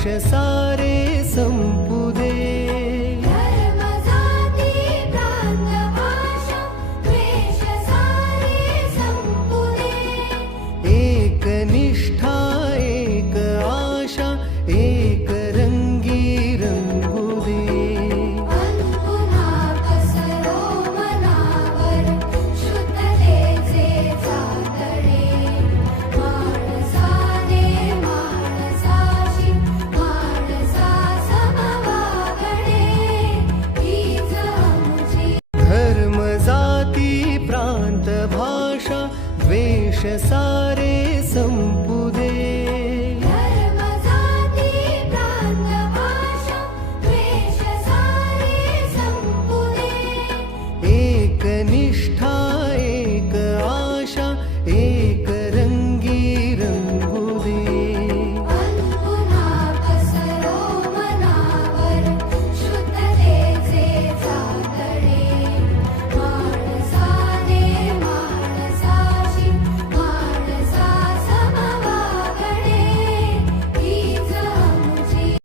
द्वेष सारे संपू दे। धर्म जाती प्रांत भाषा द्वेष सारे संपू दे। एक निष्ठा एक आशा एक रंगी रंगू दे। पुन्हा पसरो मनावर शुद्धतेचे चांदणे। माणसाने माणसाशी माणसा समवागणे हीच आमची। धर्म जाती प्रांत भाषा द्वेष सारे संपू